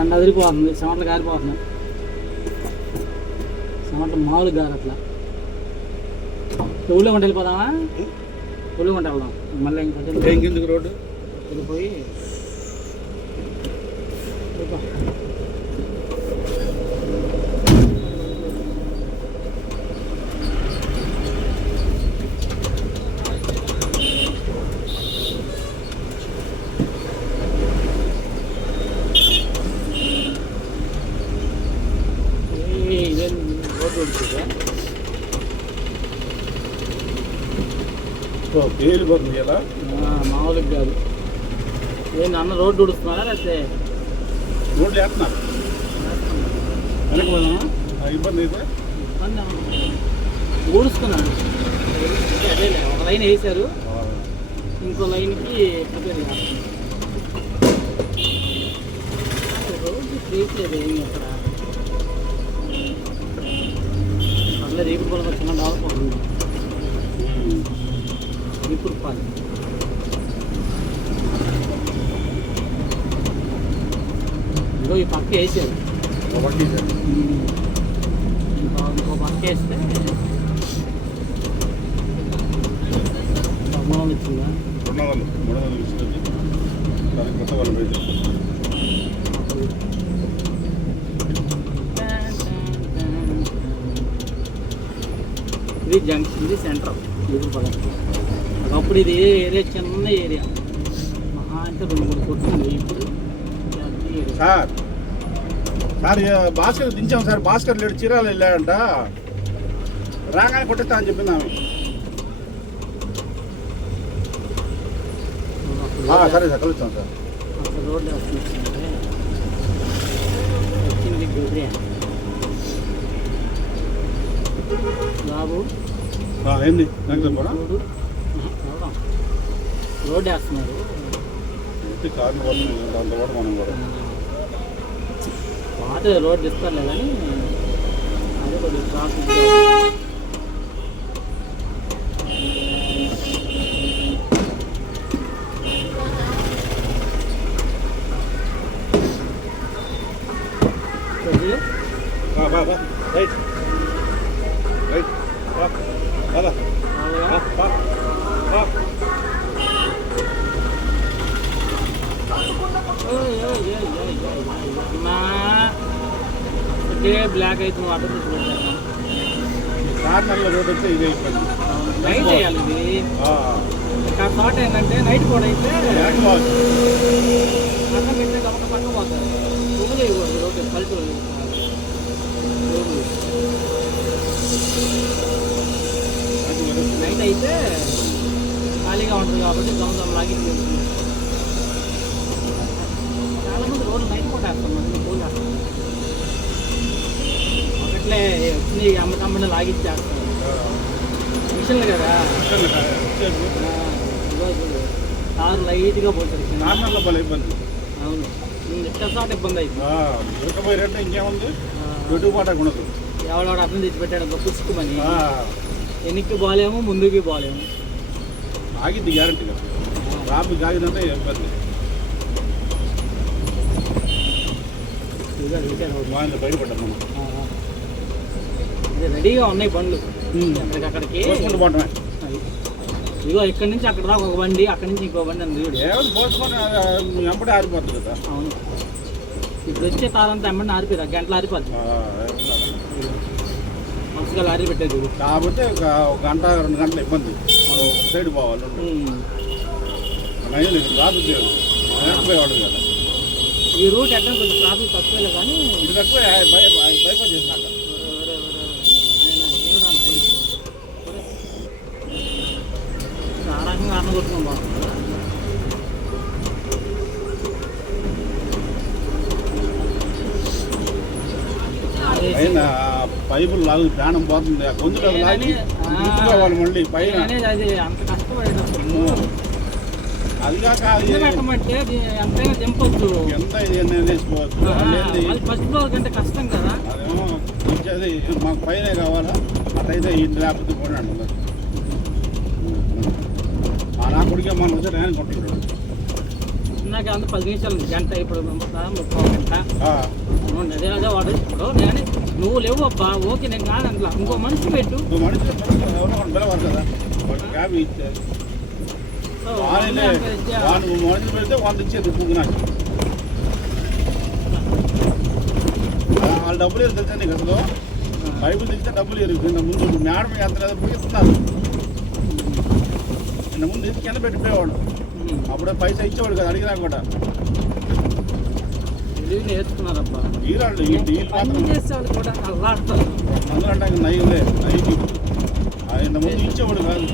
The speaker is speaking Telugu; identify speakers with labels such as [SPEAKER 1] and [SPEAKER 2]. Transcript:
[SPEAKER 1] ఎండ అదిరిపోతుంది చెమటలు కారిపోతున్నాయి చెమటలు మామూలు గారు అట్లా. ఊళ్ళో కొంట వెళ్ళిపోదామా ఊళ్ళో కొంట వెళ్దాం. మళ్ళీ ఇంకొంచెం
[SPEAKER 2] రోడ్డు?
[SPEAKER 1] వెళ్ళిపోయి వెళ్ళిపో. ఏయ్, ఇదేం రోడ్డు ఉడుకుతుందా?
[SPEAKER 2] పేలిపోతుంది ఎలా
[SPEAKER 1] ఆ, మామూలుగా కాదు. ఏంటి అన్న రోడ్డు ఉడుస్తున్నారా లేకపోతే?
[SPEAKER 2] రోడ్లు వేస్తున్నారు
[SPEAKER 1] వెనక్కి పోదామా?
[SPEAKER 2] ఇబ్బంది అయితే.
[SPEAKER 1] ఇబ్బంది ఏమన్నా? ఊడుస్తున్నాను అదేలే ఒక లైన్ వేసారు ఇంకో లైన్కి ప్రిపేర్ రోడ్డు చేయట్లేదు ఏమి అక్కడ? అట్లా రేపు పొలం చిన్న డెవలప్ అవుతుంది ఇప్పుడు ఇదో ఈ పక్క వేసారు
[SPEAKER 2] ఒకటి
[SPEAKER 1] ఇంకో పక్క వేస్తే బొమ్మలు ఇచ్చిందా
[SPEAKER 2] రెండు వందలు మూడు వందలు ఇస్తుంది దానికి కొత్త వాళ్ళు
[SPEAKER 1] ఇది జంక్షన్ ఇది సెంటర్ ఎదురుపడ ఒకప్పుడు ఇది ఏరియా? చిన్న ఏరియా. మహా అంటే రెండు మూడు కోట్లు ఉంది ఇప్పుడు.
[SPEAKER 2] సార్ సార్ భాస్కర్ దించాం సార్. భాస్కర్ లేడు చీరాలు వెళ్ళాడంట. రాగానే కొట్టేస్తా అని చెప్పింది ఆమె. సరే సార్ కలుస్తాం సార్.
[SPEAKER 1] వచ్చింది గొర్రె బాబు.
[SPEAKER 2] ఏంది? నాకు
[SPEAKER 1] రోడ్డు వేస్తున్నారు పాత రోడ్డు ఇస్తారులే కానీ అదే కొద్దిగా ట్రాఫిక్
[SPEAKER 2] రైట్. రైట్.
[SPEAKER 1] ఇదే బ్లాక్ అయితే నువ్వు అడ్డం తీసుకుంటాను
[SPEAKER 2] కార్నర్లో రోడ్ అయితే ఇదే ఇబ్బంది.
[SPEAKER 1] నైట్ వేయాలి ఇది.
[SPEAKER 2] ఆ,
[SPEAKER 1] ఇక్కడ తోట ఏంటంటే నైట్ కూడా అయితే. అక్కడ పెట్టే గమక పక్క పోతారు. తుమ్ములు ఇవ్వదు రోడ్డు పల్లెటూరు. నైట్ అయితే ఖాళీగా ఉంటుంది కాబట్టి దమ్ లాగి చాలా మంది రోడ్లు నైట్ పూట వేస్తాం మంది పూలు వేస్తాం ఒకట్లే వచ్చి అమ్మటమ్మని లాగిచ్చేస్తారు
[SPEAKER 2] ఆ,
[SPEAKER 1] మిషన్లు కదా. కారు లైట్గా పోతుంది.
[SPEAKER 2] కార్నర్లో భలే ఇబ్బంది.
[SPEAKER 1] అవును. ఇబ్బంది
[SPEAKER 2] ఆ, ఉరకపోయారంటే ఇంకేముంది? పాట ఉండదు
[SPEAKER 1] ఎవడోడు అర్థం తెచ్చి పెట్టాడు పుచ్చుకోమని వెనక్కి పోలేము ముందుకి పోలేము.
[SPEAKER 2] ఆగిద్ది గ్యారంటీగా ట్రాఫిక్ ఆగిదంటే ఇబ్బంది. బయటపడ్డాం మనం
[SPEAKER 1] రెడీగా ఉన్నాయి బండ్లు.
[SPEAKER 2] పోవటమే.
[SPEAKER 1] అది. ఇదిగో ఇక్కడి నుంచి అక్కడ దాకా ఒక బండి అక్కడి నుంచి ఇంకో బండి అంది
[SPEAKER 2] ఏమైనా పోసుకొని ఆరిపోతుంది కదా.
[SPEAKER 1] అవును. ఇప్పుడు వచ్చే తారంతా ఎమ్మడి ఆరిపోయి గంటలు ఆరిపోద్ది.
[SPEAKER 2] ఆ, ఏమన్నా.
[SPEAKER 1] మనసుగా లారీ పెట్టేది
[SPEAKER 2] కాకపోతే ఒక గంట రెండు గంటల ఇబ్బంది. సైడ్ పోవాలి
[SPEAKER 1] ఉమ్.
[SPEAKER 2] నయం లేదు. ట్రాఫిక్ లేదు పోయేవాడు కదా.
[SPEAKER 1] ఈ రూట్ ఎక్కడ కొంచెం ట్రాఫిక్ తక్కువలే కానీ
[SPEAKER 2] ఇది తక్కువ బైపాస్ చేసినాక
[SPEAKER 1] ఆ రకంగా అన్న
[SPEAKER 2] పైన పైపులు లాగు ప్రాణం పోతుంది. ఆ గొంతులో లాగి తీసుకోవాలి మళ్ళీ పైన.
[SPEAKER 1] అది
[SPEAKER 2] కాక ఎంత వేసుకోవచ్చు
[SPEAKER 1] కష్టం కదా.
[SPEAKER 2] అదేమో వచ్చేది మాకు పైన కావాలా? అటైతే ఇది లేకపోతే కూడా కొడుకే మనం వచ్చి నేను కొట్టుకుంటాడు
[SPEAKER 1] ఇందాక అంత పది నిమిషాలు గంట ఇప్పుడు ముప్పై గంట. అదే అదే వాడు ఇప్పుడు నేను నువ్వు లేవు అబ్బా. ఓకే నేను కాదు అందులో. ఇంకో మనిషి పెట్టు.
[SPEAKER 2] మనిషి పిలవాలి కదా. క్యాబ్ ఇచ్చారు. మనిషి పెడితే వాళ్ళు ఇచ్చేది పువ్వు నాకు. వాళ్ళ డబ్బులు ఏదో తెలుసా నీకు అసలు బైబిల్ తెచ్చితే డబ్బులు ఎరుగు నిన్న ముందు మేడం ఎంత లేదా ఇస్తున్నారు నిన్న ముందు ఎత్తి కింద పెట్టిపోయేవాడు. అప్పుడే పైసా ఇచ్చేవాడు కదా అడిగినా కూడా.
[SPEAKER 1] నేర్చుకున్నారబ్బా.
[SPEAKER 2] ఈరాళ్ళు ఈ డీల్
[SPEAKER 1] చేసేవాళ్ళు కూడా అల్లాడతారు.
[SPEAKER 2] అందరూ అంటే నయ్యలే నయ్యి ఆయన ముందు ఇచ్చేవాడు కాదు.